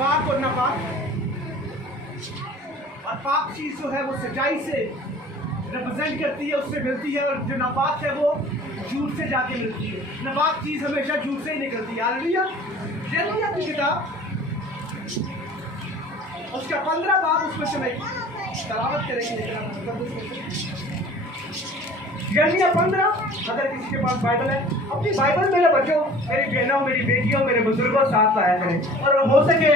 पाक और नापाक। और पाक चीज जो है वो सच्चाई से रिप्रेजेंट करती है, उससे मिलती है, और जो नापाक है वो झूठ से जाके मिलती है। नापाक चीज हमेशा झूठ से ही निकलती है। हालेलुया। यिर्मयाह की किताब उसका 15 बाब, उसमें से मैं तलावत करेंगे। यिर्मयाह 15। अगर किसी के पास बाइबल है, अपनी बाइबल मेरे बच्चों, मेरी बहनों, मेरी बेटियों, मेरे बुजुर्गों साथ लाया करें। और हो सके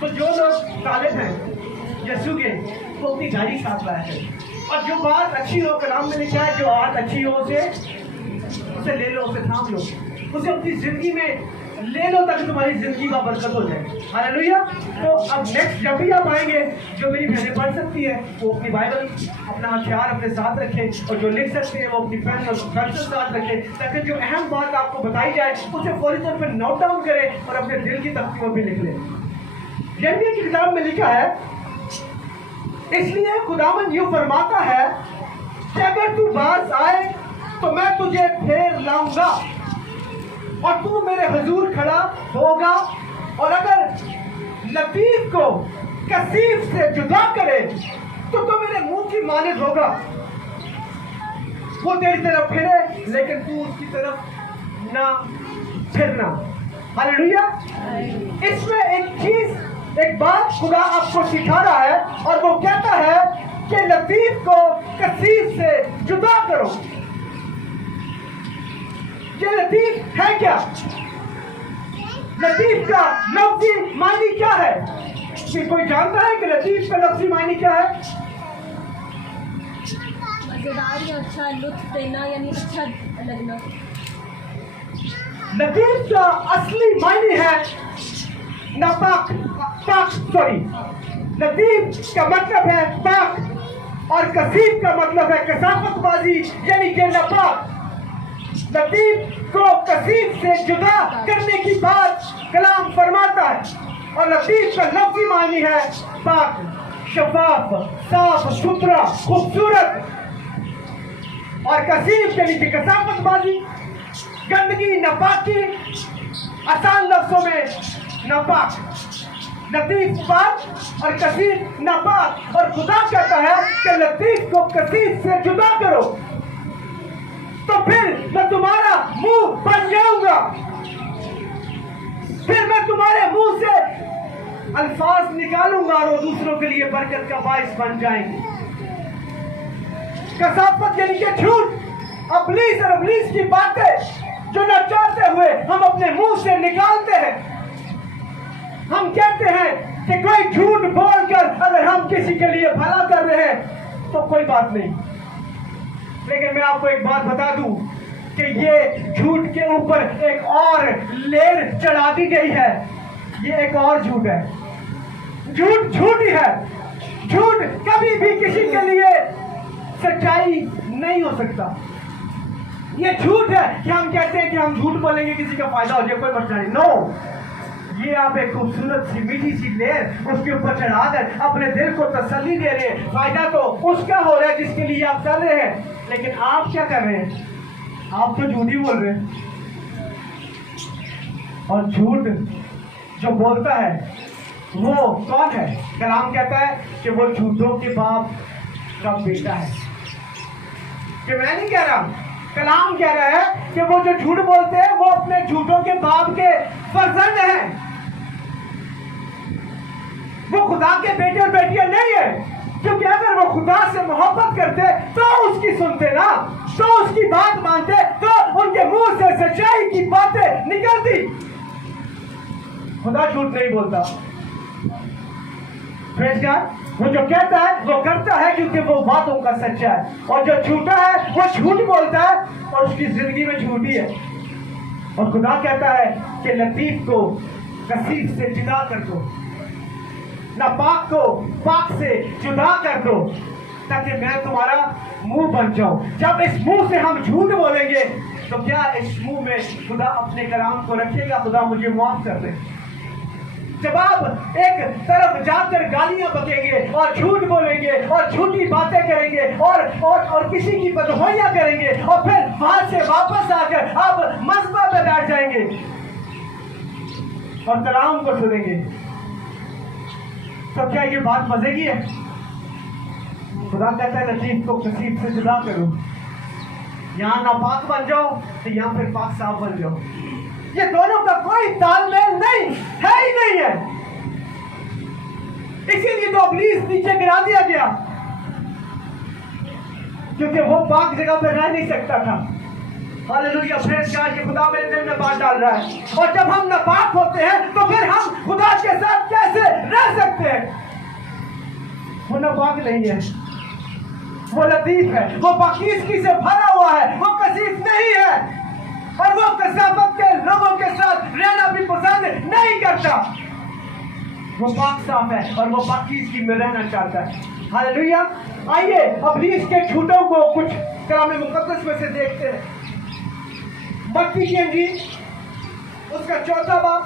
तो जो लोग तालिब हैं यीशु के, वो अपनी डायरी साथ लाया करें। और जो बात अच्छी हो, कलाम में लिखा है, जो बात अच्छी हो उसे ले लो, उसे थाम लो, उसे अपनी जिंदगी में ले लो, ताकि तुम्हारी जिंदगी का बरकत हो जाए। हालेलुया। तो अब नेक्स्ट जब भी आप आएंगे, जो मेरी बहनें पढ़ सकती है वो अपनी बाइबल, अपना हथियार अपने साथ रखें, और जो लिख सकते हैं वो अपनी पेन और पेंसिल साथ रखें, ताकि जो अहम बात आपको बताई जाए उसे फौरी तौर पर नोट डाउन करें और अपने दिल की तख्ती में भी लिख लें। यिर्मयाह की किताब में लिखा है, इसलिए खुदावंद यूं फरमाता है कि अगर तू बाज आए तो मैं तुझे फेर लाऊंगा और तू मेरे हुजूर खड़ा होगा, और अगर लतीफ को कसीफ से जुदा करे तो मेरे मुंह की मानिद होगा। वो तेरी तरफ फिरे लेकिन तू उसकी तरफ ना फिरना। हालेलुया। इसमें एक बात खुदा आपको सिखा रहा है, और वो कहता है कि लतीफ को कसीफ से जुदा करो। ये लतीफ है क्या? लतीफ का लफ्जी मानी क्या है? कि कोई जानता है कि लतीफ का लफ्जी मानी क्या है? मजेदार या अच्छा, लुत्फ देना, यानी अच्छा लगना। लतीफ का असली मायने है नापाक, लतीफ का मतलब है पाक, और कसीफ का मतलब है कसाफतबाजी, यानी कि नापाक। लतीफ को कसीफ से जुदा करने की बात कलाम फरमाता है, और लतीफ का लफ्जी मानी है पाक, शफाफ, साफ सुथरा, खूबसूरत। और कसीफ यानी कि कसाफतबाजी, गंदगी, नापाकी, आसान लफ्जों में नापाक। लतीफ पाक और कसीफ नापाक। और खुदा कहता है कि लतीफ को कसीफ से जुदा करो, तो फिर मैं तुम्हारा मुंह बन जाऊंगा, फिर मैं तुम्हारे मुंह से अल्फाज निकालूंगा और वो दूसरों के लिए बरकत का बाइस बन जाएंगे। कसाफत यानी कि झूठ, अबलीस और अबलीस की बातें जो न चाहते हुए हम अपने मुंह से निकालते हैं। हम कहते हैं कि कोई झूठ बोलकर अगर हम किसी के लिए भला कर रहे हैं तो कोई बात नहीं, लेकिन मैं आपको एक बात बता दूं कि ये झूठ के ऊपर एक और लेयर चढ़ा दी गई है। ये एक और झूठ है। झूठ झूठ ही है। झूठ कभी भी किसी के लिए सच्चाई नहीं हो सकता। ये झूठ है कि हम कहते हैं कि हम झूठ बोलेंगे किसी का फायदा हो जाए, कोई मसला नहीं। नो, ये आप एक खूबसूरत सी मीठी सी लेयर उसके ऊपर चढ़ाकर अपने दिल को तसल्ली दे रहे हैं। फायदा तो उसका हो रहा है जिसके लिए आप कर रहे हैं, लेकिन आप क्या कर रहे हैं? आप तो झूठ ही बोल रहे हैं। और झूठ जो बोलता है वो कौन है? कलाम कहता है कि वो झूठों के बाप का बेटा है। कि मैं नहीं कह रहा, कलाम कह रहा है कि वो जो झूठ बोलते हैं वो अपने झूठों के बाप के फर्जंद हैं। वो खुदा के बेटे और बेटियां नहीं है, क्योंकि अगर वो खुदा से मोहब्बत करते तो उसकी सुनते ना, तो उसकी बात मानते, तो उनके मुंह से सच्चाई की बातें निकलती। खुदा झूठ नहीं बोलता। वो जो कहता है वो करता है, क्योंकि वो बातों का सच्चा है। और जो झूठा है वो झूठ बोलता है और उसकी जिंदगी में झूठी है। और खुदा कहता है कि लतीफ को कसीफ से जुदा कर दो, नापाक को पाक से जुदा कर दो, ताकि मैं तुम्हारा मुंह बन जाऊं। जब इस मुंह से हम झूठ बोलेंगे तो क्या इस मुंह में खुदा अपने कलाम को रखेगा? खुदा मुझे माफ कर दे। जब आप एक तरफ जाकर गालियां बकेंगे और झूठ बोलेंगे और झूठी बातें करेंगे और किसी की बदहोइयां करेंगे और फिर वहां से वापस आकर आप मस्बा पे बैठ जाएंगे और कलाम को सुनेंगे तो क्या ये बात मजे की है? खुदा कहता है लतीफ को कसीब से जुदा करो, यहाँ नापाक बन जाओ तो यहाँ फिर पाक साफ बन जाओ। ये दोनों का कोई तालमेल नहीं है ही नहीं है। इसीलिए तो इब्लीस नीचे गिरा दिया गया, क्योंकि वो पाक जगह पर रह नहीं सकता था। हालेलुया, प्रेज़ गॉड कि खुदा मेरे दिल में बात डाल रहा है। और जब हम नापाक होते हैं तो फिर हम खुदा के साथ कैसे रह सकते हैं? वो नापाक नहीं है, वो लतीफ है, वो पाकीज़गी से भरा हुआ है, वो कसीफ नहीं है, और वो कसावत के लोगों के साथ रहना भी पसंद नहीं करता। वो पाक साफ है और वो पाकीज़गी में रहना चाहता है। हालेलुया। आइए इब्लीस के झूठों को कुछ कलाम मुकद्दस में से देखते हैं। मत्ती की इंजील उसका 4 बाब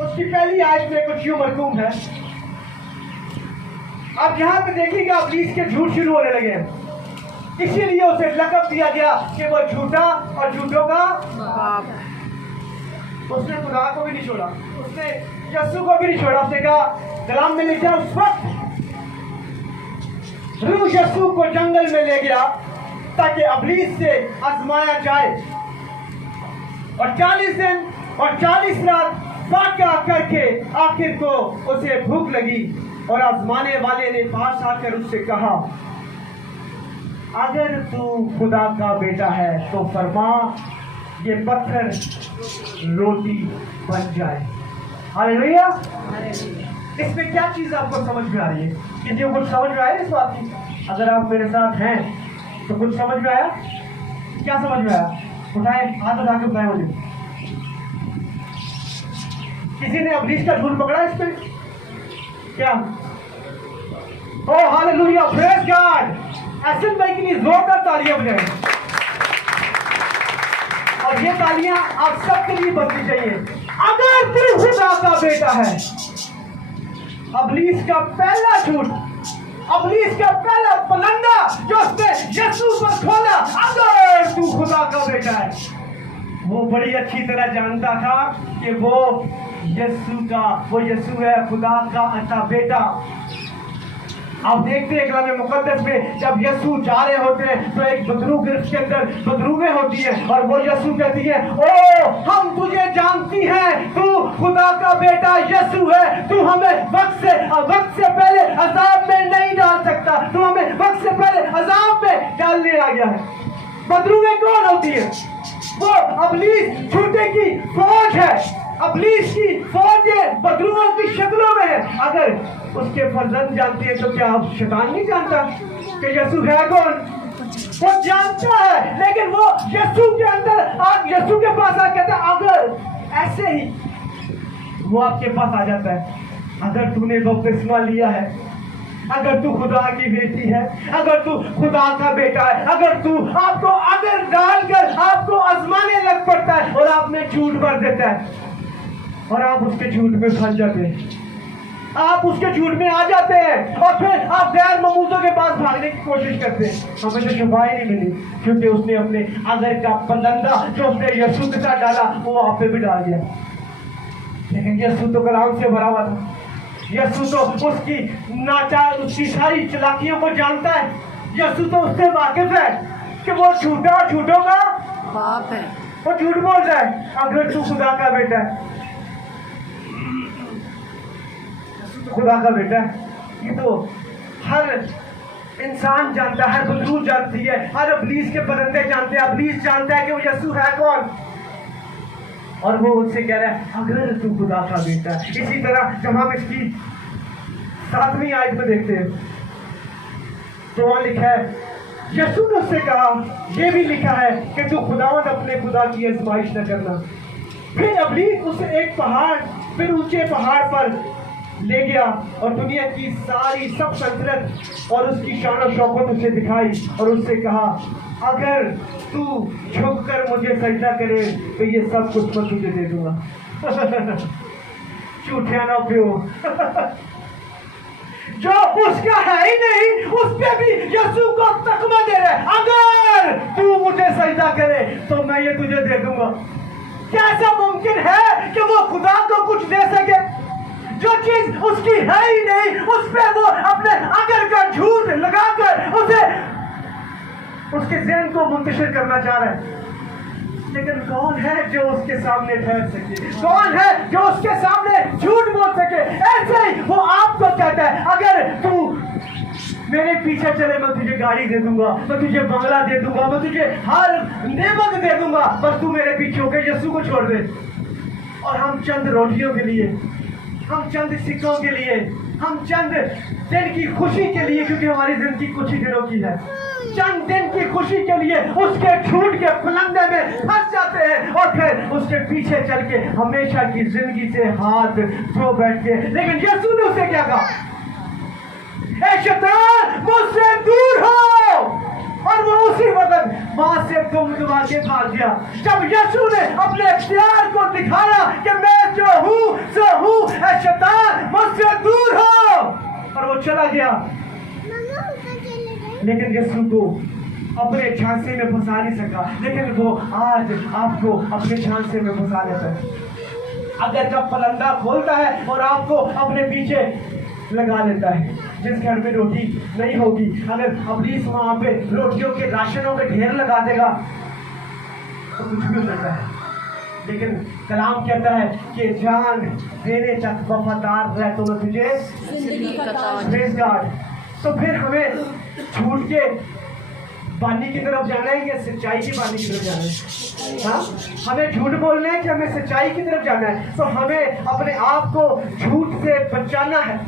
उसकी पहली आयत में कुछ यूं मरकूम है। अब यहाँ पे देखिएगा इब्लीस के झूठ शुरू होने लगे, इसीलिए उसे लक़ब दिया गया कि वो झूठा और झूठों का बाप। उसने खुदा को भी नहीं छोड़ा, उसने यीशु को भी नहीं छोड़ा। उसने कहा कलाम में लिखा उस वक्त रूह यीशु को जंगल में ले गया ताकि इब्लीस से आजमाया जाए, और 40 दिन और 40 रात वाक़या करके आखिर को उसे भूख लगी, और आजमाने वाले ने पास आकर उससे कहा अगर तू खुदा का बेटा है तो फरमा ये पत्थर रोटी बन जाए। हालेलुया। इसमें क्या चीज आपको समझ में आ रही है? कि जो कुछ समझ में आया इस बात की? अगर आप मेरे साथ हैं तो कुछ समझ में आया? क्या समझ में आया? उठाए हाथ उठा के उठाए मुझे। किसी ने इब्लीस का झूठ पकड़ा इसमें? क्या? Oh hallelujah, praise God. एसन भाई के लिए जोरदार तालियां बजाएं, और ये तालियां आप सबके लिए बजनी चाहिए। अगर तू खुदा का बेटा है, इब्लीस का पहला झूठ, इब्लीस का पहला पलंदा जो उसने यीशु पर खोला, अगर तू खुदा का बेटा है, वो बड़ी अच्छी तरह जानता था कि वो यीशु है खुदा का अता बेटा। आप देखते हैं कलाम मुकद्दस में जब यीशु जा रहे होते हैं तो एक बदरू गिरफ्त के अंदर बदरूमें होती है, और वो यीशु कहती है ओ हम तुझे जानती हैं, तू खुदा का बेटा यीशु है, तू हमें वक्त से पहले अजाब में नहीं डाल सकता, तू हमें वक्त से पहले अजाब में डालने आ गया है। बदरूमें कौन होती है? वो इब्लीस झूठे की फौज है, इब्लीस की फौज बदरूओं की शक्लों में है। अगर उसके फर्जंद जानती है तो क्या आप शैतान नहीं जानता कि यीशु है कौन? वो जानता है, लेकिन वो यीशु के अंदर आप यीशु के पास आ कहता है, अगर ऐसे ही वो आपके पास आ जाता है, अगर तूने बपतिस्मा लिया है, अगर तू खुदा की बेटी है, अगर तू खुदा का बेटा है, अगर तू आपको अगर डालकर आपको आजमाने लग पड़ता है और आप में झूठ भर देता है और आप उसके झूठ में फंस जाते हैं, आप उसके झूठ में आ जाते हैं, और फिर आप गैर ममूजों के पास भागने की कोशिश करते हैं। हमें तो शुभाई नहीं मिली, क्योंकि उसने अपने अगर का पलंदा जो उसने यीशु के साथ डाला वो आप पे भी डाल दिया। लेकिन यीशु तो कलाम से भरा हुआ था, यीशु तो उसकी सारी चालाकियों को जानता है, यीशु तो उससे वाकिफ है कि वो झूठा और झूठों का बाप है, वो झूठ बोल रहा है। अगर तू खुदा का बेटा है, खुदा का बेटा है, ये तो हर इंसान जानता है, हर बंदूक जानती है, हर इब्लीस के बंदे जानते हैं, इब्लीस जानता है कि वो यीशु है कौन, और वो उससे कह रहा है अगर तू खुदा का बेटा है। इसी तरह जब हम इसकी 7वीं आयत में देखते हैं तो वहां लिखा है, यीशु ने उससे कहा यह भी लिखा है कि तू खुदावंद अपने खुदा की आजमाइश न करना। फिर इब्लीस उसे एक पहाड़, फिर ऊंचे पहाड़ पर ले गया और दुनिया की सारी सब सल्तनत और उसकी शान और शौकत उसे दिखाई, और उससे कहा अगर तू झुककर मुझे सजदा करे तो ये सब कुछ मैं तुझे दे दूंगा। झूठे ना पियो। जो उसका है ही नहीं उस पे भी यीशु को तकमा दे रहे, अगर तू मुझे सजदा करे तो मैं ये तुझे दे दूंगा। क्या ऐसा मुमकिन है कि वो खुदा को कुछ दे सके? जो चीज उस उसकी है ही नहीं, उस पे वो अपने अगर का झूठ लगाकर उसे उसके ज़हन को मुंतशिर करना चाह रहा है। लेकिन कौन है जो उसके सामने ठहर सके? कौन है जो उसके सामने झूठ बोल सके? ऐसे ही वो आपको कहता है, अगर तू मेरे पीछे चले मैं तुझे गाड़ी दे दूंगा, मैं तुझे बंगला दे दूंगा, मैं तुझे हर नेमत दे दूंगा, बस तू मेरे पीछे होकर यीशु को छोड़ दे। और हम चंद रोटियों के लिए, हम चंद सिक्कों के लिए, हम चंद दिन की खुशी के लिए, क्योंकि हमारी जिंदगी कुछ ही दिनों की है, चंद दिन की खुशी के लिए उसके झूठ के फलंदे में फंस जाते हैं और फिर उसके पीछे चल के हमेशा की जिंदगी से हाथ धो बैठते हैं। लेकिन यीशु ने उसे क्या कहा? ऐ शैतान मुझसे दूर हो, और वो उसी वक्त वहां से दुमदुमा के भाग गया। जब यीशु ने अपने इख्तियार को दिखाया कि मैं जो हूं सो हूं, ऐ शैतान मुझसे दूर हो, और वो चला गया। लेकिन यीशु को अपने झांसे में फंसा नहीं सका, लेकिन वो आज आपको अपने झांसे में फंसा लेता है। अगर जब फलंदा खोलता है और आपको अपने पीछे लगा लेता है, जिस घर में रोटी नहीं होगी, अगर इब्लीस वहां पे रोटियों के राशनों के ढेर लगा देगा तो कुछ भी हो सकता है। लेकिन कलाम कहता है कि जान देने तक वफादार रह तो मैं तुझे जिंदगी का ताज। Praise God. तो फिर हमें झूठ के बानी की तरफ जाना है या सच्चाई की बानी की तरफ जाना है? हाँ, हमें झूठ बोलना है कि हमें सच्चाई की तरफ जाना है? तो हमें अपने आप को झूठ से बचाना है।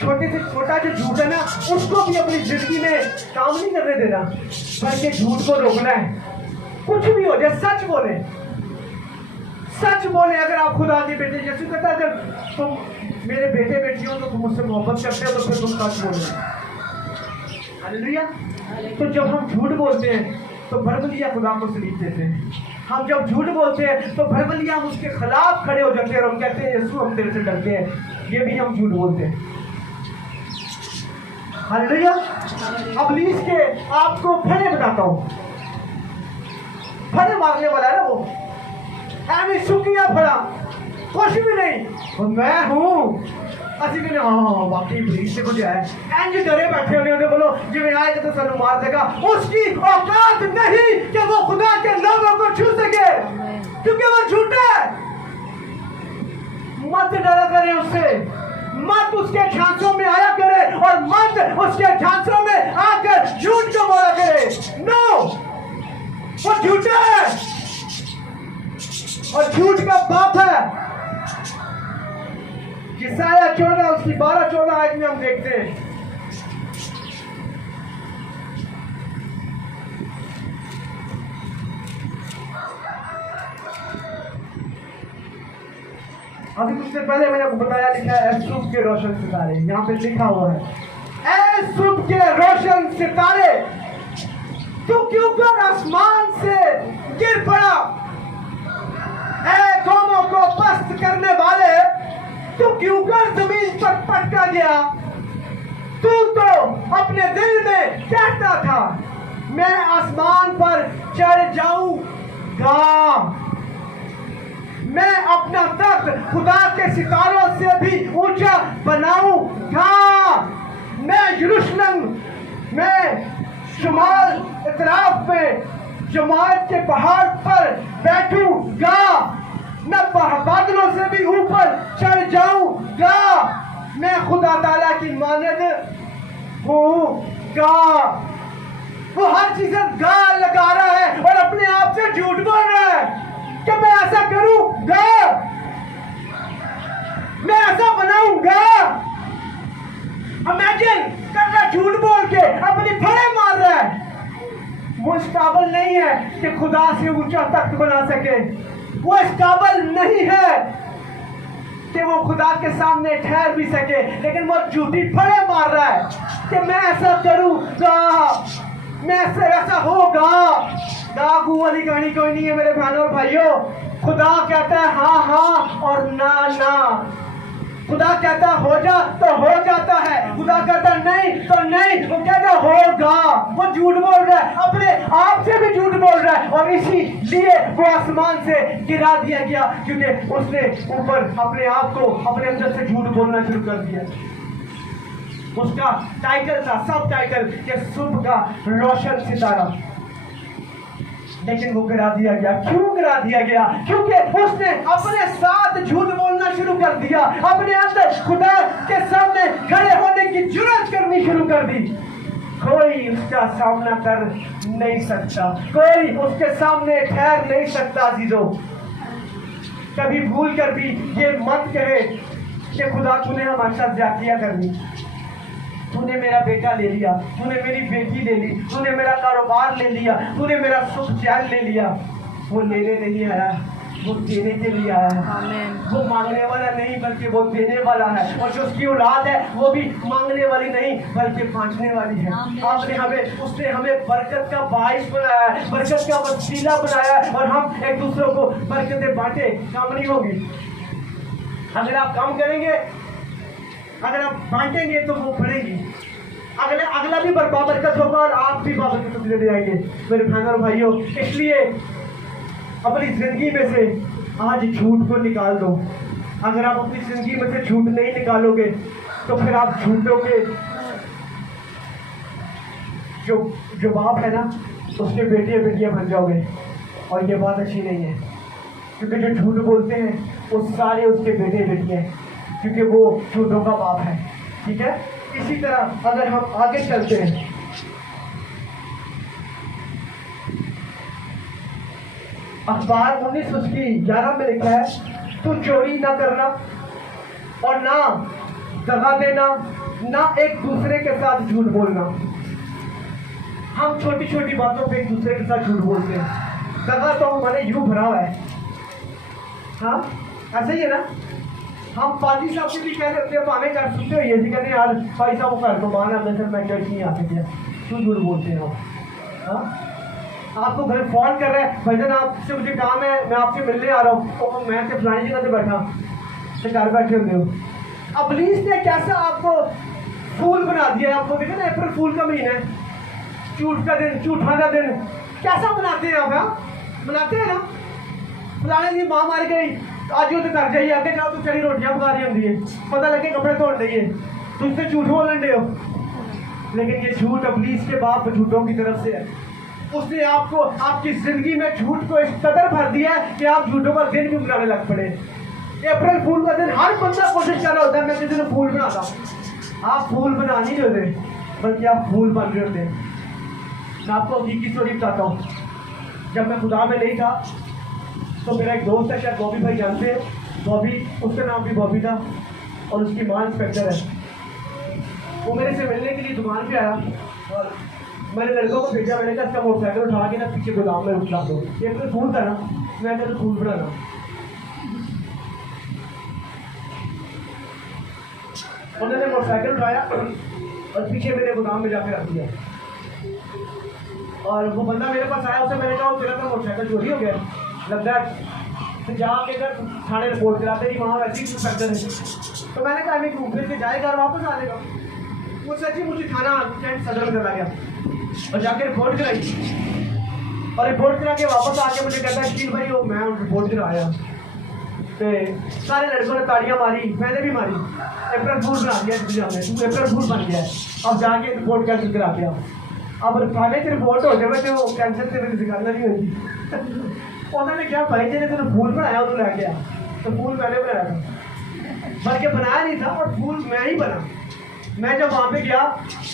छोटे से छोटा जो झूठ है ना, उसको भी अपनी जिंदगी में काम नहीं करने देना, बल्कि झूठ को रोकना है। कुछ भी हो जाए सच बोले, सच बोले। अगर आप खुदा के बेटे, यीशु कहता है अगर तुम मेरे बेटे बेटी हो तो तुम मुझसे मोहब्बत करते हो तो फिर तुम सच बोलो। हालेलुया। तो जब हम झूठ बोलते हैं तो भरबलिया खुदा को सलीब देते हैं। हम जब झूठ बोलते हैं तो भरबलिया हम उसके खिलाफ खड़े हो जाते हैं और हम कहते हैं यीशु हम तेरे से डरते हैं। ये भी हम झूठ बोलते हैं। हालेलुया। इब्लीस के आपको फड़े बताता हूँ, फड़े मारने वाला है ना वो, ਐਵੇਂ सुखिया फड़ा, कुछ भी नहीं, मैं हूँ। ਅਸੀਂ ਕਹਿੰਦੇ ਹਾਂ ਵਾਕਈ ਪੁਲਿਸ से कुछ है, इंज डरे बैठे होने उन्हें बोलो जिवें आएगा तो सानू मार देगा। उसकी औकात नहीं कि वो खुदा के लोगों को छू सके, क्योंकि वो झूठा है। मत डरा करे उससे, मत उसके झांसों में आया करे और मत उसके झांसों में आकर झूठ को बोला करे। नो, वो झूठा है और झूठ का बाप है। यशायाह 14 उसकी 12-14 आयत में हम देखते हैं, अभी कुछ देर पहले मैंने आपको बताया, लिखा है सुबह के रोशन सितारे। यहाँ पे लिखा हुआ है, ऐ सुबह के रोशन सितारे तू क्यों कर आसमान से गिर पड़ा, ऐ कौमों को पस्त करने वाले तू क्यों कर जमीन पर पटका गया। तू तो अपने दिल में कहता था मैं आसमान पर चढ़ जाऊंगा, मैं अपना तख्त खुदा के सितारों से भी ऊंचा बनाऊंगा, मैं यरूशलेम में शुमाल इतराफ में जमात के पहाड़ पर बैठूंगा, मैं बादलों से भी ऊपर चढ़ जाऊंगा, मैं खुदा ताला की मानद हूँगा। वो हर चीज गा लगा रहा है और अपने आप से झूठ बोल रहा है कि मैं ऐसा करूंगा, मैं ऐसा बनाऊंगा। इमेजिन कर रहा, झूठ बोल के अपनी फड़े मार रहा है। वो इस काबिल नहीं है कि खुदा से ऊंचा तख्त बना सके, वो इस काबिल नहीं है कि वो खुदा के सामने ठहर भी सके, लेकिन वो झूठी फड़े मार रहा है कि मैं ऐसा करूंगा, मैं ऐसे ऐसा होगा। दागू वाली कहानी कोई नहीं है मेरे बहनों और भाइयों। खुदा कहता है हाँ और ना। खुदा कहता हो जा तो हो जाता है, खुदा कहता नहीं तो नहीं, वो कहता होगा। वो झूठ बोल रहा है, अपने आप से भी झूठ बोल रहा है, और इसीलिए वो आसमान से गिरा दिया गया, क्योंकि उसने ऊपर अपने आप को, अपने अंदर से झूठ बोलना शुरू कर दिया। उसका टाइटल था, सब टाइटल के सुबह का रोशन सितारा, लेकिन वो गिरा दिया गया। क्यों गिरा दिया गया? क्योंकि उसने अपने साथ झूठ बोलना शुरू कर दिया, अपने अंदर खुदा के सामने खड़े होने की जुर्रत करनी शुरू कर दी। कोई उसका सामना कर नहीं सकता, कोई उसके सामने ठहर नहीं सकता। अजीजों, कभी भूल कर भी ये मत कहे कि खुदा तूने हमारे साथ ज्यादतियां कर दी, तूने मेरा बेटा ले लिया, तूने मेरी बेटी ले ली, तूने मेरा कारोबार ले लिया, तूने मेरा सुख चैन ले लिया। वो लेने नहीं आया, वो देने के लिए आया है। वो मांगने वाला नहीं बल्कि वो देने वाला है, और जो उसकी औलाद है वो भी मांगने वाली नहीं बल्कि बांटने वाली है। उसने हमें बरकत का बाइस बनाया है, बरकत का वसीला बनाया है, और हम एक दूसरों को बरकतें बांटे। काम नहीं होगी अगर आप काम करेंगे, अगर आप बांटेंगे तो वो बढ़ेगी, अगला भी बाबरकत होगा और आप भी बाबरकत लेने जाएंगे। मेरे बहनों और भाइयों, इसलिए अपनी जिंदगी में से आज झूठ को निकाल दो। अगर आप अपनी जिंदगी में से झूठ नहीं निकालोगे तो फिर आप झूठों के जो बाप है ना, उसके बेटे बेटियां बन जाओगे, और ये बात अच्छी नहीं है, क्योंकि जो झूठ बोलते हैं वो सारे उसके बेटे बेटियां हैं, क्योंकि वो झूठों का बाप है। ठीक है, इसी तरह अगर हम आगे चलते हैं, अखबार 1911 में लिखा है, तू चोरी ना करना और ना दगा देना, ना एक दूसरे के साथ झूठ बोलना। हम छोटी छोटी बातों पे एक दूसरे के साथ झूठ बोलते हैं। दगा तो हमारे यूं भरा हुआ है, हाँ ऐसा ही है ना। हम पाजी साहब से भी कह रहे हैं पाने कर सकते हो, ये भी कहते हैं यार भाई साहब वो कर दो, मान आपने सर मैं चर्च नहीं आ सकता, क्यों झूठ बोलते हैं आप? हाँ, आपको घर फोन कर रहे हैं, भाईजान आपसे मुझे काम है, मैं आपसे मिलने आ रहा हूँ, तो मैं से फलानी जगह से बैठा, तो घर बैठे होते हो। अब पुलिस ने कैसा आपको फूल बना दिया है। आपको देखा ना, अप्रैल फूल का महीना है, झूठ का दिन, झूठा का दिन, कैसा मनाते हैं आप? मनाते हैं ना, फलाने की माँ मार गई, आज वो तो कर जाइए, आगे जाओ तो चली रोटियां पका रही होंगी है, पता लगे कपड़े धोन रही है, तुझसे झूठ बोलन दे हो। लेकिन ये झूठ पुलिस के बाप झूठों की तरफ से है। उसने आपको आपकी जिंदगी में झूठ को इस कदर भर दिया है कि आप झूठों का दिन भी बनाने लग पड़े। अप्रैल फूल का दिन हर बंदा कोशिश कर रहा होता है मैं किसी दिन फूल बनाता। आप फूल बना नहीं रहे होते, बल्कि आप फूल बन रहे होते। मैं आपको हकीकी स्टोरी बताता हूँ। जब मैं खुदा में नहीं था तो मेरा एक दोस्त है, शायद बॉबी भाई जानते हैं, बॉबी, उसका नाम भी बॉबी था, और उसकी मां इंस्पेक्टर है। वो मेरे से मिलने के लिए दुकान पे आया, और मैंने लड़कों को भेजा, मैंने कहा इसका मोटरसाइकिल उठा के ना पीछे गोदाम में उठा दो, ये तो फूल था ना, मैं कहता फूल बनाना। उन्होंने मोटरसाइकिल उठाया और पीछे मेरे गोदाम में जाकर रख दिया, और वो बंदा मेरे पास आया, उससे मैंने कहा तेरा तो मोटरसाइकिल चोरी हो गया लगता है, तो जाके घर थाने रिपोर्ट कराते ही वहाँ वैसे ही इंस्पेक्टर है। तो मैंने कहा मैं घूमने से जाएगा और वापस आ जाएगा। वो सच्ची मुझे थाना कैंट सदर में चला गया और जाके रिपोर्ट कराई, और रिपोर्ट करा के वापस आके मुझे कहता है कि भाई वो मैं रिपोर्ट कराया। तो सारे लड़कों ने ताड़ियाँ मारी, मैंने भी मारी, अप्रैल फूल बना दिया, तू अप्रैल फूल बन गया। अब जाके रिपोर्ट कैंसिल करा दिया। अब थाने से रिपोर्ट हो जाए तो कैंसिल से मेरी दिखाना नहीं होती। उन्होंने क्या भाई जी ने तूने फूल बनाया, उन्होंने ले गया, तो फूल मैंने बनाया था, बल्कि बनाया नहीं था, और फूल मैं ही बना। मैं जब वहाँ पे गया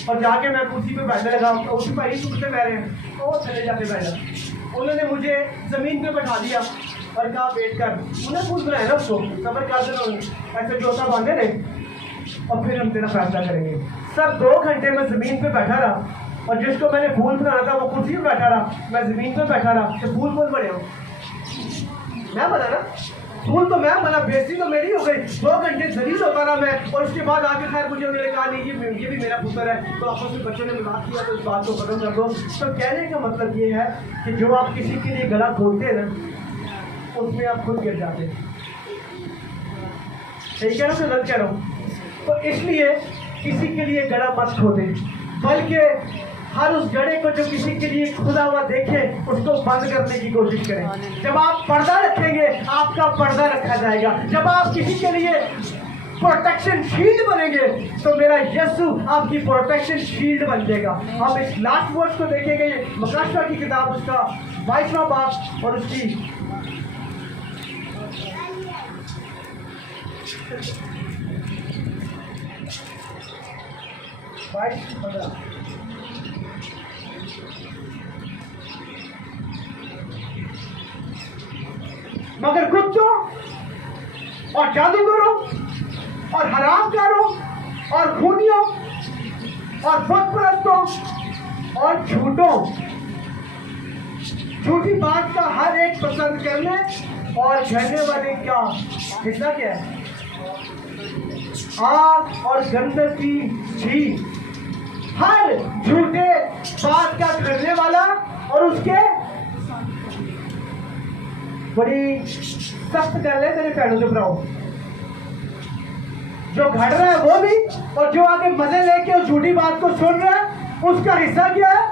और जाके मैं कुर्सी पे बैठने लगा, तो उसी भाई टूटते बह रहे हैं, तो वो चले जाते बैठा। उन्होंने मुझे ज़मीन पे बैठा दिया और कहा बैठ कर, उन्हें फूल बनाया ना, उसको सबर कर देना, ऐसे जोता बांधे रहे और फिर हम तेरा फैसला करेंगे। सर 2 घंटे में ज़मीन पे बैठा रहा, और जिसको मैंने फूल बनाना था वो कुर्सी पे बैठा रहा, मैं ज़मीन पे बैठा रहा, तो फूल कौन बने हो? मैं बना ना, फूल तो मैं बना, बेइज्जती तो मेरी हो गई। 2 घंटे जलील होता रहा मैं, और उसके बाद आगे खैर मुझे उन्होंने कहा नहीं ये भी मेरा पुत्र है, तो आपस में बच्चों ने मजाक किया, तो इस बात को खत्म कर दो। तो कहने का मतलब ये है कि जो आप किसी के लिए गला खोलते हैं ना, उसमें आप खुद गिर जाते हैं। सही कह रहा हूँ, गलत कह रहा हूँ? तो इसलिए किसी के लिए गला मत खोले, बल्कि हर उस गड़े को जो किसी के लिए खुला हुआ देखे उसको बंद करने की कोशिश करें। जब आप पर्दा रखेंगे आपका पर्दा रखा जाएगा। जब आप किसी के लिए प्रोटेक्शन शील्ड बनेंगे तो मेरा यीशु आपकी प्रोटेक्शन शील्ड बन जाएगा। आप इस लास्ट वर्ड्स को देखेंगे, ये मकाशवा की किताब उसका 22वां बाब और उसकी 22-15। मगर कुत्तों और जादूगरों और हरामकारों और खूनियों और बुतपरस्तों और झूठी बात का हर एक पसंद करने और झड़ने वाले का हिस्सा क्या है? आग और गंदगी झील। हर झूठे बात का करने वाला और उसके बड़ी सख्त कर ले मेरे पैरों से बनाओ। जो घट रहा है वो भी और जो आगे मजे लेके उस झूठी बात को सुन रहा है उसका हिस्सा क्या है?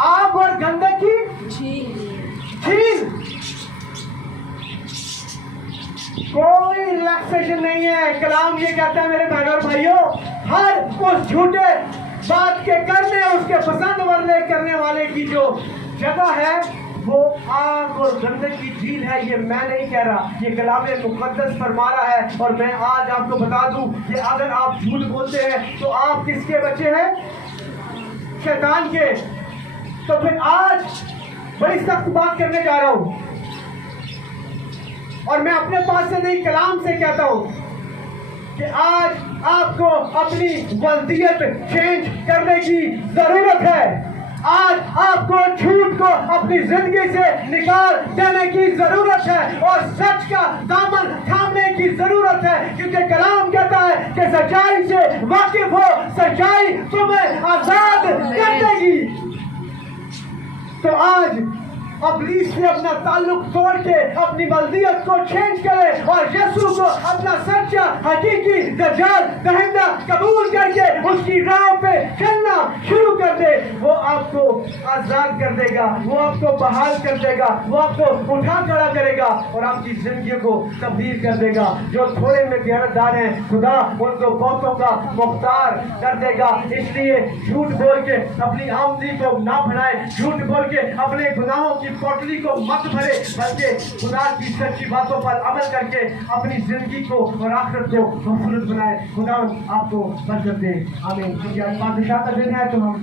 आग और गंदगी झील। कोई रिलैक्सेशन नहीं है। कलाम ये कहता है मेरे बहनों और भाइयों, हर उस झूठे बात के करने और उसके पसंद वाले करने वाले की जो जगह है वो आग और गंदगी की झील है। ये मैं नहीं कह रहा, ये कलाम मुकद्दस फरमा रहा है। और मैं आज आपको बता दूं कि अगर आप झूठ बोलते हैं तो आप किसके बच्चे हैं? शैतान के। तो फिर आज बड़ी सख्त बात करने जा रहा हूं और मैं अपने पास से नहीं कलाम से कहता हूं कि आज आपको अपनी वल्दियत चेंज करने की जरूरत है। आज आपको झूठ को अपनी जिंदगी से निकाल देने की जरूरत है और सच का दामन थामने की जरूरत है, क्योंकि कलाम कहता है कि सच्चाई से वाकिफ हो, सच्चाई तुम्हें आजाद कर देगी। तो आज इब्लीस से अपना ताल्लुक तोड़ के अपनी वल्दियत को चेंज करे और यीशु को अपना सच्चा हकीकी दज्जाल दहिंदा कबूल करके उसकी राह पे चलना शुरू कर दे। वो आपको आजाद कर देगा, वो आपको बहाल कर देगा, वो आपको उठा खड़ा करेगा और आपकी जिंदगी को तब्दील कर देगा। जो थोड़े में गिरफ्तार हैं खुदा उनको बहुतों का मुख्तार कर देगा। इसलिए झूठ बोल के अपनी आमदनी को ना बढ़ाए, झूठ बोल के अपने गुनाहों की पोटली को मत भरे, बल्कि खुदा की सच्ची बातों पर अमल करके अपनी जिंदगी को और आखिरत को खूबसूरत बनाए। खुदा आपको बरकत दे। आमीन। क्योंकि आज बादशाह का दिन है तो हम